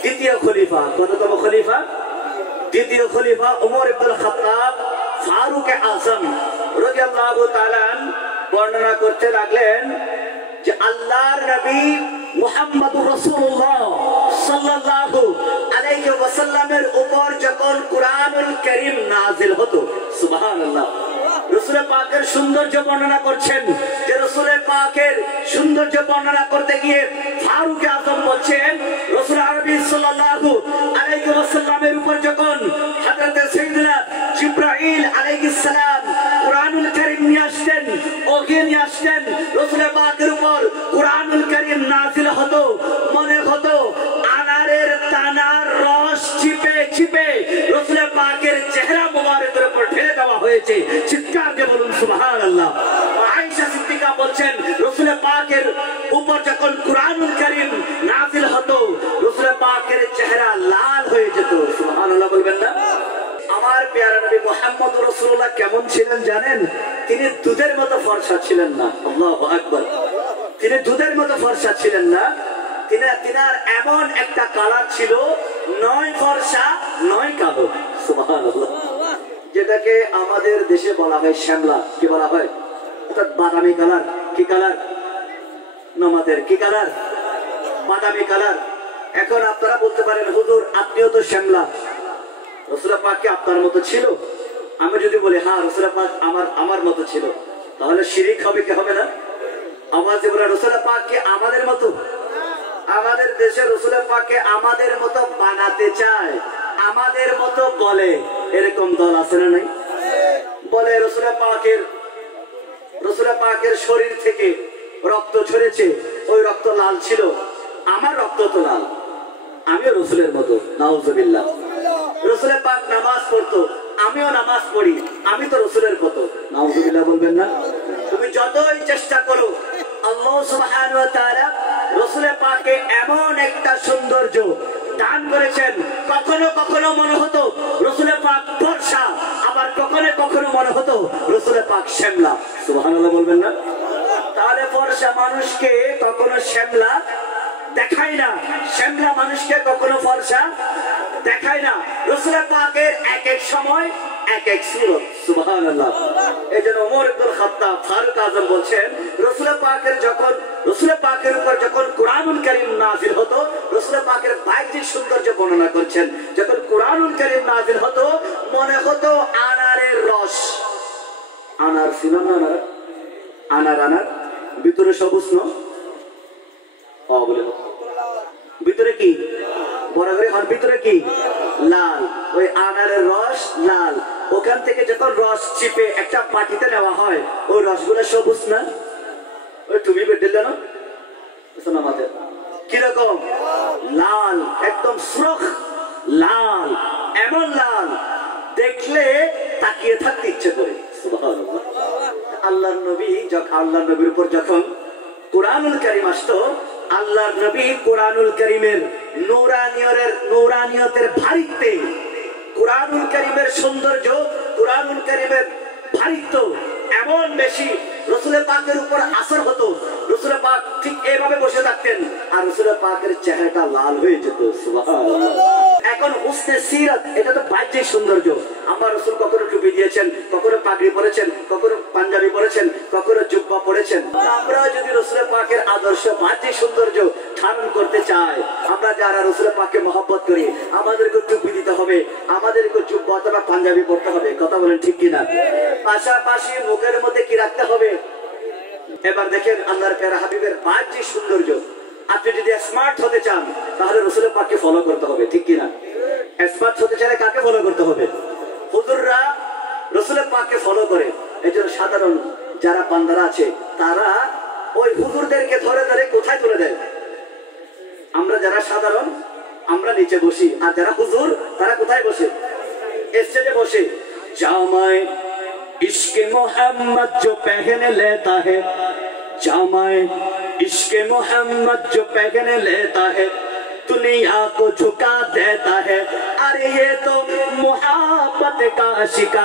দ্বিতীয় খলিফা, কততম খলিফা? দ্বিতীয় খলিফা ওমর ইবনুল খাত্তাব ফারুক আযম রাদিয়াল্লাহু তাআলা বর্ণনা করতে লাগলেন যে আল্লাহর নবী মুহাম্মদুর রাসূলুল্লাহ সাল্লাল্লাহু আলাইহি ওয়াসাল্লামের উপর যখন কুরআনুল কারীম নাযিল হতো, সুবহানাল্লাহ, রাসূলের পাকের সৌন্দর্য বর্ণনা করছেন। যে রাসূলের পাকের সৌন্দর্য বর্ণনা করতে গিয়ে ফারুক আযম বলছেন, রাসূল আরবি সাল্লাল্লাহু আলাইহি ওয়াসাল্লামের উপর যখন হযরত সাইয়্যিদনা জিবরাইল আলাইহিস সালাম কুরআনুল কারীম নিয়ে আসতেন, ওহী নিয়ে আসতেন, রাসূলের পাকের উপর কুরআনুল কারীম নাযিল হতো, মনে হতো আনারের দানার রস চিপে চিপে রাসূলের পাকের চেহারা মোবারকের উপর ঢেলে দেওয়া হয়েছে। চিৎকার দিয়ে বলুন সুবহানাল্লাহ। আয়েশা সিদ্দিকা বলছেন, রাসূলের পাকের উপর যখন কুরআনুল কারীম নাযিল হতো, রাসূলের পাকের চেহারা লাল হয়ে যেত। সুবহানাল্লাহ বলবেন না? আমার প্যারা নবী মুহাম্মদুর রাসূলুল্লাহ কেমন ছিলেন জানেন? তিনি দুধের মতো ফর্সা ছিলেন না। আল্লাহু আকবার। তিনি দুধের মতো ফর্সা ছিলেন না। তিনার এমন একটা কালার ছিল, নয় ফর্সা নয় কালো। সুবহানাল্লাহ। যেটাকে আমাদের দেশে বলা হয় শ্যামলা। কি বলা হয়? অর্থাৎ বাদামি কালার। কি কালার? নমাদের কি কালার? বাদামি কালার। এখন আপনারা বলতে পারেন, হুজুর আপনিও তো শ্যামলা, রাসূলের পাক কি আপনার মতো ছিল? আমি যদি বলি হ্যাঁ রাসূলের পাক আমার মতো ছিল, তাহলে শিরিক হবে কি হবে না? আমার যে বলে রাসূলের পাক কি আমাদের মতো? আমাদের দেশে রাসূলের পাককে আমাদের মতো বানাতে চায়, আমাদের মতো বলে, এরকম দল আছে না নাই? বলে রাসূলের পাকের শরীর থেকে রক্ত ঝরেছে, ওই রক্ত লাল ছিল, আমার রক্ত তো লাল, আমিও রাসূলের মতো। নাউজুবিল্লাহ। রাসূলের পাক নামাজ পড়তো, আমিও নামাজ পড়ি, আমি তো রাসূলের মতো। নাউজুবিল্লাহ বলবেন না? তুমি যতই চেষ্টা করো, আল্লাহ সুবহানাহু ওয়া তাআলা রাসূলের পাকে এমন একটা সৌন্দর্য দান করেছেন, কখনো কখনো মনে হতো রাসূলের পাক ফর্সা, আবার কখনো কখনো মনে হতো রাসূলের পাক শ্যামলা। সুবহানাল্লাহ বলবেন না? তাহলে ফর্সা মানুষকে কখনো শ্যামলা দেখায় না, শ্যামলা মানুষকে কখনো ফর্সা দেখায় না। রাসূলের পাকের এক এক সূরত, সুবহানাল্লাহ। এইজন্য ওমর ইবনুল খাত্তাব ফারুক আযম বলছেন, রাসূল পাকের উপর যখন কুরআনুল কারীম নাযিল হতো, রাসূল পাকের বাহ্যিক সৌন্দর্য বর্ণনা করছেন, যখন কুরআনুল কারীম নাযিল হতো মনে হতো আনারের রস। আনার ছিলাম না, আনার ভিতরে সবুজ ন বলে, ভিতরে কি বড় করে হন, ভিতরে কি লাল, ওই আনারের রস লাল। ওখান থেকে যখন রস চিপে একটা বাটিতে নেওয়া হয়, ওই রসগুলো সবুজ না? ওই তুমি বেটেল না আমাদের কিরকম লাল, একদম সুরখ লাল, এমন লাল দেখলে তাকিয়ে থাকতে ইচ্ছে করে। সুবহানাল্লাহ। আল্লাহর নবীর উপর যখন কুরআনুল কারীম আসতো, আল্লাহর নবী কুরআনুল কারীমের নূরানিয়তের ভারিত্বে, কুরআনুল কারীমের সৌন্দর্য, কুরআনুল কারীমের ভারিত্ব এমন বেশি রাসূল পাকের উপর আসর হতো। রাসূল পাক ঠিক এইভাবে বসে থাকতেন আর রাসূল পাকের চেহারাটা লাল হয়ে যেত। সুবহানাল্লাহ। এখন হুসনে সিরাত, এটা তো বাহ্যিক সৌন্দর্য। আমার রাসূল কখনো টুপি দিয়েছেন, কখনো পাগড়ি পরেছেন, কখনো পাঞ্জাবি পরেছেন, কখনো জুব্বা পরেছেন। আমরা যদি রাসূল পাকের আদর্শ বাহ্যিক সৌন্দর্য ধারণ করতে চাই, আমরা যারা রাসূল পাককে মহব্বত করি, আমাদেরকে টুপি দিতে হবে, আমাদেরকে জুব্বা অথবা পাঞ্জাবি পরতে হবে। কথা বলেন ঠিক কিনা? পাশাপাশি মুখের মধ্যে কি রাখতে হবে? এবার দেখেন আল্লাহর প্যারা হাবিবের বাহ্যিক সৌন্দর্য। আপনি যদি স্মার্ট হতে চান তাহলে রাসূল পাককে ফলো করতে হবে, ঠিক কিনা? স্মার্ট হতে চাইলে কাকে ফলো করতে হবে? হুজুররা রাসূল পাককে ফলো করে। এইজন্য সাধারণ যারা বান্দারা আছে তারা ওই হুজুরদেরকে ধরে ধরে কোথায় তুলে দেয়? আমরা যারা সাধারণ আমরা নিচে বসি, আর যারা হুজুর তারা কোথায় বসে? স্টেজে বসে। জামায়ে इश्क़े मोहम्मद जो पहन लेता है, जामाए इश्क़े मोहम्मद जो पहन लेता है, दुनिया को झुका देता है। अरे ये तो मोहब्बत का शिकार,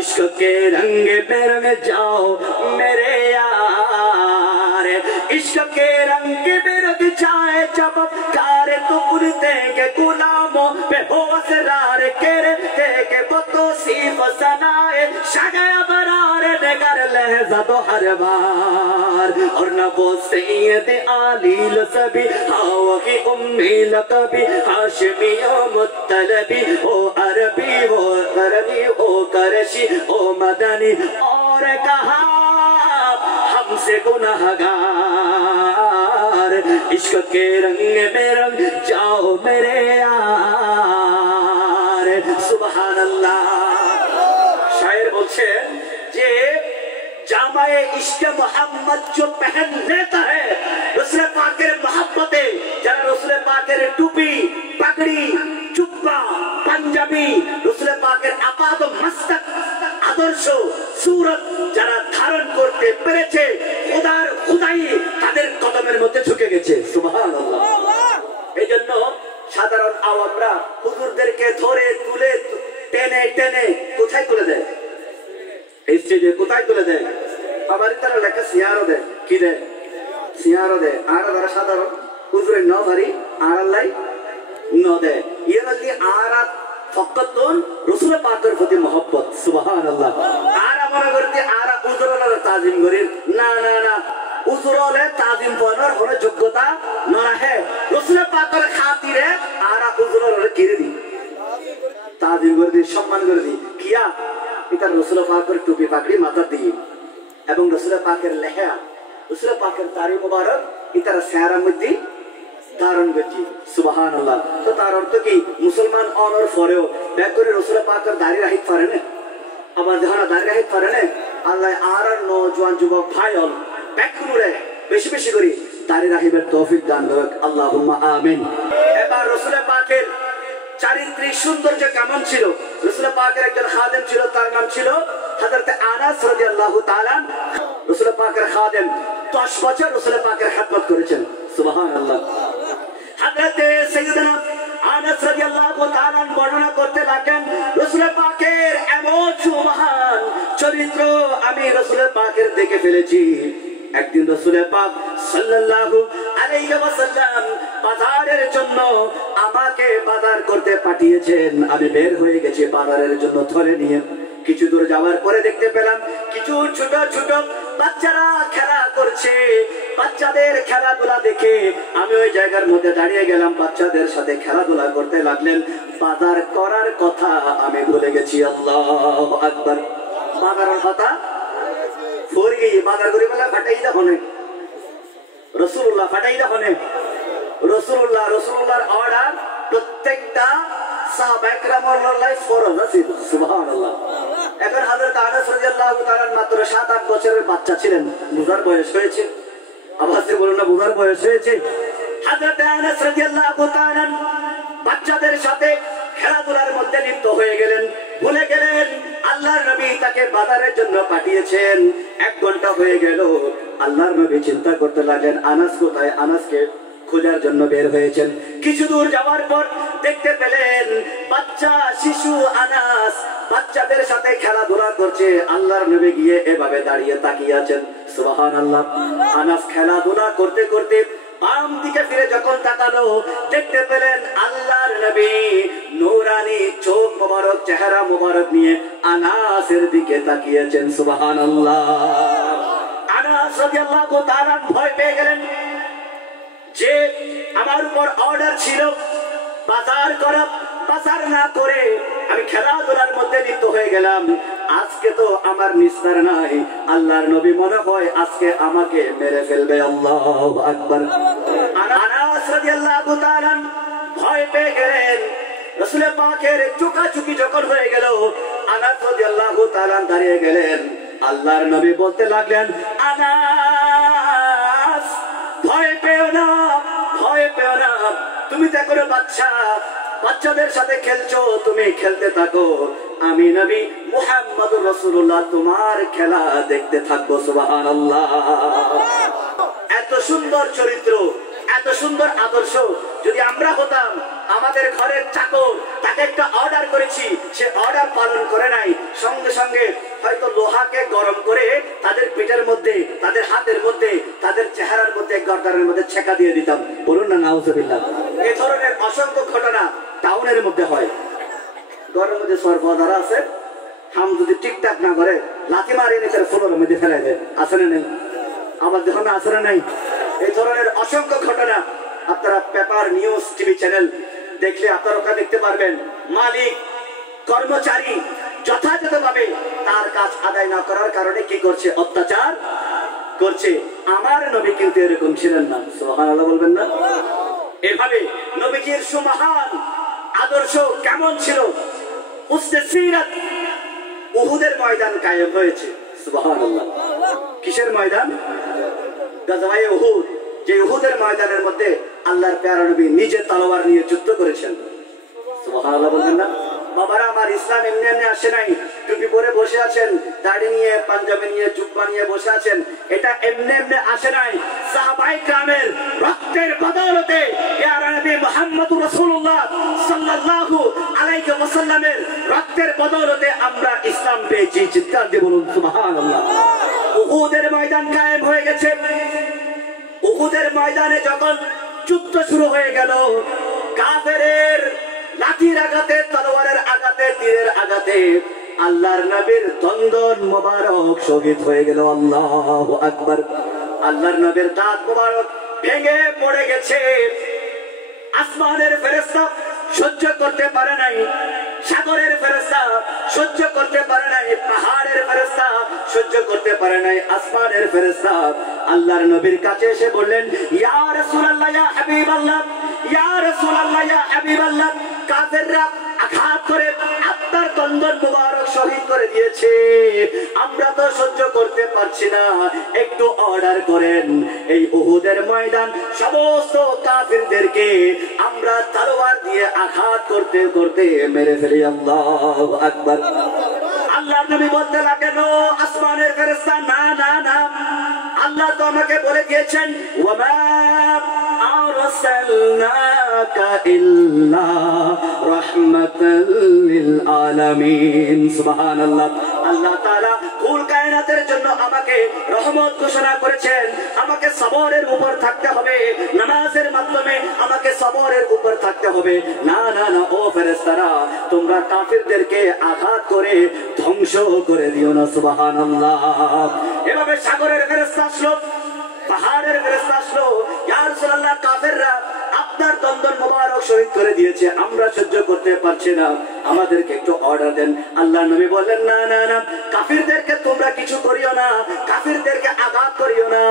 इश्क के रंग में रंग जाओ मेरे यार, इश्क के रंग में रंग जाए जब कार तो कुर्ते के गुलामों पे हो असरार के सिर्फ सनाए शगया बरार नगर लहजा तो हर बार, और न वो सैयद आलील सभी हाओ की उम्मी लकबी हाशमी ओ मुत्तलबी ओ अरबी ओ करबी ओ करशी ओ मदनी, और कहा हमसे गुनहगार, इश्क के रंग में रंग जाओ मेरे यार। सुबहानल्लाह। शायर बोलছেন যে জামায়ে ইশকে মোহাম্মদ जो पहन लेता है, রাসূল পাকের মহব্বতে যারা রাসূল পাকের টুপি, পাগড়ি, জুব্বা, পাঞ্জাবি, রাসূল পাকের আপাদ মস্তক আদর্শ সূরত যারা ধারণ করতে পেরেছে, খোদার খোদাই তাদের কদমের মধ্যে ঝুঁকে গেছে। সুবহানাল্লাহ। এইজন্য সাধারণ আওয়ামরা হুজুরদেরকে ধরে তুলে টেনে টেনে কোথায় তুলে দেয়? স্টেজে কোথায় তুলে দেয়? আবার তারা লেখা সিয়ারও দেয়। কি দেয়? সিয়ারও দেয়। আর যারা সাধারণ হুজুরের ন ভারী আর আল্লাহ ন দেয়। ইয়ে বলতে আর ফকত রাসূল পাকের প্রতি মহব্বত। সুবহানাল্লাহ। আর মনে করতে আর হুজুরের তাজিম করি না না না, হুজুরের তাজিম করার কোনো যোগ্যতা না রাখে। রাসূল পাকের খাতিরে আর হুজুরের কিরে দি তাজিম করে দি, সম্মান করে দি। কিয়া এটা রাসূল পাকের টুপি পাগড়ি মাথা দিয়ে এবং রাসূল পাকের লেহা, রাসূল পাকের দাড়ি মোবারক ইতার চেহারার মধ্যে ধারণ করছি। সুবহানাল্লাহ। তো তার অর্থ কি মুসলমান অনর পরেও ব্যাগ করে রাসূল পাকের দাড়ি রাখিতে পারে না? আবার যখন দাড়ি রাখিতে পারে না, আল্লাহ আর নওজোয়ান যুবক ভাই হল ব্যাগ করে বেশি বেশি করে দাড়ি রাখিবার তৌফিক দান করুক। আল্লাহুম্মা আমিন। এবার রাসূল পাকের চারিত্রিক সৌন্দর্য কেমন ছিল? রাসূল পাকের একজন খাদেম ছিল, তার নাম ছিল হযরত আনাস রাদিয়াল্লাহু তাআলা। রাসূল পাকের খাদেম 10 বছর রাসূল পাকের খেদমত করেছেন। সুবহানাল্লাহ। হযরত সাইয়্যিদনা আনাস রাদিয়াল্লাহু তাআলা বর্ণনা করতে লাগেন, রাসূল পাকের এমন সুবহান চরিত্র আমি রাসূল পাকের দেখে ফেলেছি। একদিন রাসূল পাক সাল্লাল্লাহু আলাইহি ওয়াসাল্লাম বাজারের জন্য আমাকে বাজার করতে পাঠিয়েছেন। আমি বের হয়ে গেছি বাজারের জন্য ধরে নিয়ে। কিছু দূর যাওয়ার পরে দেখতে পেলাম কিছু ছোট ছোট বাচ্চারা খেলা করছে। বাচ্চাদের খেলাধুলা দেখে আমি ওই জায়গার মধ্যে দাঁড়িয়ে গেলাম, বাচ্চাদের সাথে খেলাধুলা করতে লাগলেন। বাজার করার কথা আমি ভুলে গেছি। আল্লাহু আকবার। বাজারের কথা ভুলে গিয়ে বাজার করে বলে ফাটাই দা হনে রাসূলুল্লাহ, ফাটাই দা হনে রাসূলুল্লাহর অর্ডার প্রত্যেকটা সাহাবায়ে কেরামের লাইফ ফরজ আছে। সুবহানাল্লাহ। এখন হযরত আনাস রাদিয়াল্লাহু তাআলা মাত্র 7-8 বছরের বাচ্চা ছিলেন, বুঝার বয়স হয়েছে। আওয়াজে বলুন না, বুঝার বয়স হয়েছে। হযরত আনাস রাদিয়াল্লাহু তাআলা বাচ্চাদের সাথে খেলাধুলার মধ্যে লিপ্ত হয়ে গেলেন, ভুলে গেলেন আল্লাহর নবী তাকে বাজারের জন্য পাঠিয়েছেন। 1 ঘন্টা হয়ে গেল, আল্লাহর নবী চিন্তা করতে লাগলেন আনাস কোথায়। আনাসকে খোঁজার জন্য বের হয়েছেন। কিছু দূর যাওয়ার পর দেখতে পেলেন বাচ্চা শিশু আনাস বাচ্চাদের সাথে খেলাধুলা করছে। আল্লাহর নবী গিয়ে এভাবে দাঁড়িয়ে তাকিয়ে আছেন। সুবহানাল্লাহ। আনাস খেলাধুলা করতে করতে বাম দিকে ফিরে যখন তাকালো, দেখতে পেলেন আল্লাহর নবী নূরানি চোখ মোবারক, চেহারা মোবারক নিয়ে আনাসের দিকে তাকিয়েছেন। সুবহানাল্লাহ। আনাস রাদিয়াল্লাহু তাআলা ভয় পেয়ে গেলেন যে আমার উপর অর্ডার ছিল বাজার করা, বাজার না করে আমি খেলাধুলার মধ্যে লিপ্ত হয়ে গেলাম। আজকে তো আমার নিস্তার নাই। আল্লাহর নবী মনে হয় আজকে আমাকে মেরে ফেলবে। আল্লাহু আকবার। আনাস রাদিয়াল্লাহু তাআলা ভয় পেয়ে গেলেন। রাসূল পাকের চুকাচুকি যখন হয়ে গেল, আনাস রাদিয়াল্লাহু তাআলা দাঁড়িয়ে গেলেন। আল্লাহর নবী বলতে লাগলেন, আনাস ভয় পেও না, ভয় পেও না। তুমি তো এখনো বাচ্চা, বাচ্চাদের সাথে খেলছো, তুমি খেলতে থাকো। আমি নবী মুহাম্মদুর রাসূলুল্লাহ তোমার খেলা দেখতে থাকবো। সুবহানাল্লাহ। এত সুন্দর চরিত্র, এত সুন্দর আদর্শ যদি আমরা হতাম, আমাদের ঘরের চাকর তাকে একটা অর্ডার করেছি, সে অর্ডার পালন করে নাই, সঙ্গে সঙ্গে হয়তো লোহাকে গরম করে তাদের পিঠের মধ্যে, তাদের হাতের মধ্যে, তাদের চেহারার মধ্যে, গর্দানের মধ্যে ছেকা দিয়ে দিতাম। বলুন না নাউজুবিল্লাহ। এই ধরনের অসংখ্য ঘটনা টাউনের মধ্যে হয়। ঘরের মধ্যে সরফদারা আছে, হাম যদি ঠিকঠাক না করে লাথি মারি নিয়ে তার ফ্লোরের মধ্যে ফেলাই দেয়। আছে না নেই? আমার দেখুন আছে না নাই? এই ধরনের অসংখ্য ঘটনা আপনারা পেপার, নিউজ, টিভি চ্যানেল দেখলে আপনারা ওখানে দেখতে পারবেন। মালিক কর্মচারী যথাযথভাবে তার কাজ আদায় না করার কারণে কি করছে? অত্যাচার করছে। আমার নবী কিন্তু এরকম ছিলেন না। সুবহানাল্লাহ বলবেন না? এভাবে নবীজির সুমহান আদর্শ কেমন ছিল? উসনে সিরাত উহুদের ময়দান কায়েম হয়েছে। সুবহানাল্লাহ। কিসের ময়দান? গাজওয়ায়ে উহুদ। যে উহুদের ময়দানের মধ্যে আল্লাহর প্যারা নবী নিজে তলোয়ার নিয়ে যুদ্ধ করেছেন। সুবহানাল্লাহ বলবেন না? বাবারা আমার, ইসলাম এমনি এমনি আসে নাই। টুপি পরে বসে আছেন, দাড়ি নিয়ে, পাঞ্জাবি নিয়ে, জুব্বা নিয়ে বসে আছেন, এটা এমনি এমনি আসে নাই। সাহাবায়ে কেরামের রক্তের বদৌলতে প্যারা নবী মুহাম্মদুর রাসূলুল্লাহ সাল্লাল্লাহু আলাইহি ওয়াসাল্লামের রক্তের বদৌলতে আমরা ইসলাম পেয়েছি। চিৎকার দিয়ে বলুন সুবহানাল্লাহ। উহুদের ময়দান কায়েম হয়ে গেছে। উহুদের ময়দানে যখন যুদ্ধ শুরু হয়ে গেল, কাফেরের লাঠির আঘাতে, তলোয়ারের আঘাতে, তীরের আঘাতে আল্লাহর নবীর দন্দন মোবারক শহীদ হয়ে গেল। আল্লাহু আকবার। আল্লাহর নবীর দাঁত মোবারক ভেঙে পড়ে গেছে। আসমানের ফেরেশতা সহ্য করতে পারে নাই, সাগরের ফেরেশতা সহ্য করতে পারে নাই, পাহাড়ের ফেরেশতা সহ্য করতে পারে নাই, আসমানের ফেরেশতা আল্লাহর নবীর কাছে এসে বললেন, ইয়া রাসূলুল্লাহ, ইয়া হাবিবাল্লাহ, ইয়া রাসূলুল্লাহ, ইয়া হাবিবাল্লাহ, কাফেররা আঘাত করে আপনার দন্দন মুবারক শহীদ করে দিয়েছে, আমরা তো সহ্য করতে পারছি না, একটু অর্ডার করেন এই উহুদের ময়দান সমস্ত কাফিরদেরকে আমরা তলোয়ার দিয়ে আঘাত করতে করতে মেরে ফেলি। আল্লাহু আকবার। আল্লাহর নবী বলতে লাগলেন, ও আসমানের ফেরেশতা, না না না, আল্লাহ তো আমাকে বলে দিয়েছেন, ওয়ামা আরসালনাকা ইল্লা রাহমাতাল লিল আলামিন। সুবহানাল্লাহ। আল্লাহ তাআলা কুল কায়নাতের জন্য আমাকে রহমত ঘোষণা করেছেন। আমাকে সবরের উপর থাকতে হবে, নামাজের মাধ্যমে আমাকে সবরের উপর থাকতে হবে। না না না ও ফেরেশতারা, তোমরা কাফিরদেরকে আঘাত করে ধ্বংস করে দিও না। সুবহানাল্লাহ। এভাবে সাগরের ফেরেশতা আসলো, পাহাড়ের ফেরেশতা আসলো, ইয়া রাসূলুল্লাহ কাফেররা আপনার দন্দন মোবারক শহীদ করে দিয়েছে, আমরা সহ্য করতে পারছি না, আমাদেরকে একটু অর্ডার দেন। আল্লাহ নবী বললেন না না না, কাফিরদেরকে তোমরা কিছু করিও না, কাফিরদেরকে আঘাত করিও না।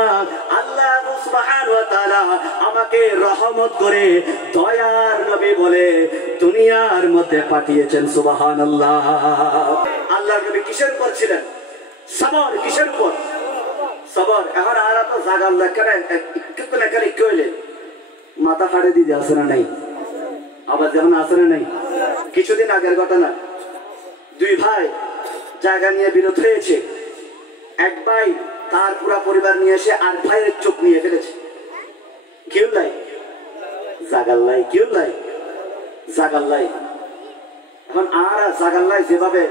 আল্লাহ সুবহানাহু ওয়া তাআলা আমাকে রহমত করে দয়ার নবী বলে দুনিয়ার মধ্যে পাঠিয়েছেন। সুবহানাল্লাহ। আল্লাহ নবী কিসের উপর ছিলেন? সবর। কিসের উপর? সবর। এখন আর তো জাগাল লেখারে একটু লেখারে কইলে মাথা ফাড়ে দিতে আসে না নাই, আবার যেমন আসে না নাই। কিছুদিন আগের ঘটনা, দুই ভাই জায়গা নিয়ে বিরোধ হয়েছে। এক ভাই তার পুরা পরিবার নিয়ে এসে আর ভাইয়ের চোখ নিয়ে ফেলেছে। কেউ নাই জাগাল্লাই, কেউ নাই জাগাল্লাই। এখন আর জাগাল্লাই যেভাবে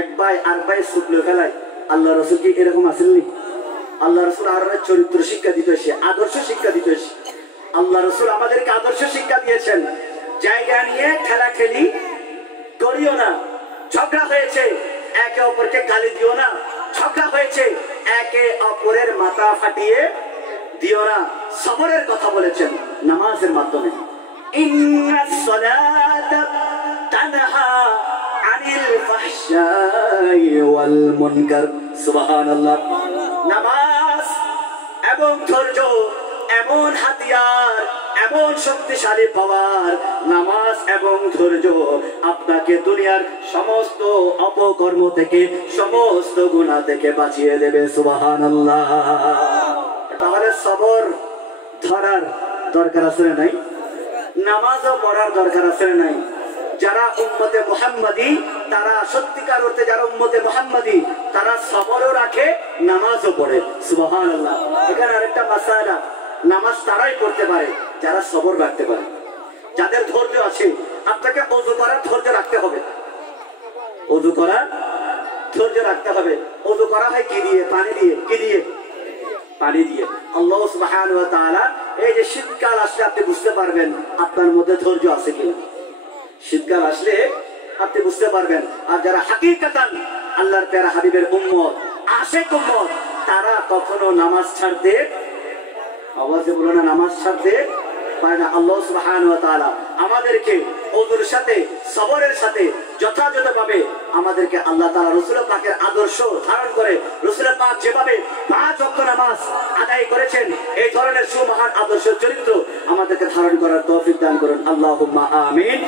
এক ভাই আর ভাই চোখ নিয়ে ফেলায়, আল্লাহ রসুল কি এরকম আসেননি? আল্লাহ রসুল আর চরিত্র শিক্ষা দিতে এসে, আদর্শ শিক্ষা দিতে এসে আল্লাহ রসুল আমাদেরকে আদর্শ শিক্ষা দিয়েছেন। জায়গা নিয়ে খেলাখেলি করিও না। ঝগড়া হয়েছে, একে অপরকে গালি দিও না। ঝগড়া হয়েছে, একে অপরের মাথা ফাটিয়ে দিও না। সবরের কথা বলেছেন নামাজের মাধ্যমে। ইন্নাস সালাতা তানহা আনিল ফাহশাই ওয়াল মুনকার। সুবহানাল্লাহ। নামাজ এবং ধৈর্য এমন হাতিয়ার, এমন শক্তিশালী পাওয়ার। নামাজ এবং ধৈর্য আপনাকে দুনিয়ার সমস্ত অপকর্ম থেকে, সমস্ত গুনাহ থেকে বাঁচিয়ে দেবে। সুবহানাল্লাহ। তাহলে সবর ধরার দরকার আছে না নাই? নামাজও পড়ার দরকার আছে না নাই? যারা উম্মতে মুহাম্মাদি, তারা সত্যিকার অর্থে যারা উম্মতে মুহাম্মাদি, তারা সবরও রাখে, নামাজও পড়ে। সুবহানাল্লাহ। এখানে আরেকটা মাসালা, নামাজ তারাই পড়তে পারে যারা সবর রাখতে পারে, যাদের ধৈর্য আছে। আপনাকে ওযু করার ধৈর্য রাখতে হবে, ওযু করার ধৈর্য রাখতে হবে। ওযু করা হয় কি দিয়ে? পানি দিয়ে। কি দিয়ে? পানি দিয়ে। আল্লাহ সুবহানাহু ওয়া তাআলা এই যে শীতকাল আসলে আপনি বুঝতে পারবেন আপনার মধ্যে ধৈর্য আছে কিনা। শীতকাল আসলে আপনি বুঝতে পারবেন। আর যারা হাকিকাতান আল্লাহর প্যারা হাবিবের উম্মত, আশিক উম্মত, তারা কখনো নামাজ ছাড়তে, আওয়াজে বলো না, নামাজ ছাড়তে পারে না। আল্লাহ সুবহানাহু ওয়া তাআলা আমাদেরকে ওযুর সাথে, সবরের সাথে যথাযথভাবে আমাদেরকে আল্লাহ তাআলা রাসূল পাকের আদর্শ ধারণ করে, রাসূল পাক যেভাবে 5 ওয়াক্ত নামাজ আদায় করেছেন, এই ধরনের সুমহান আদর্শ চরিত্র আমাদেরকে ধারণ করার তৌফিক দান করুন। আল্লাহুম্মা আমিন।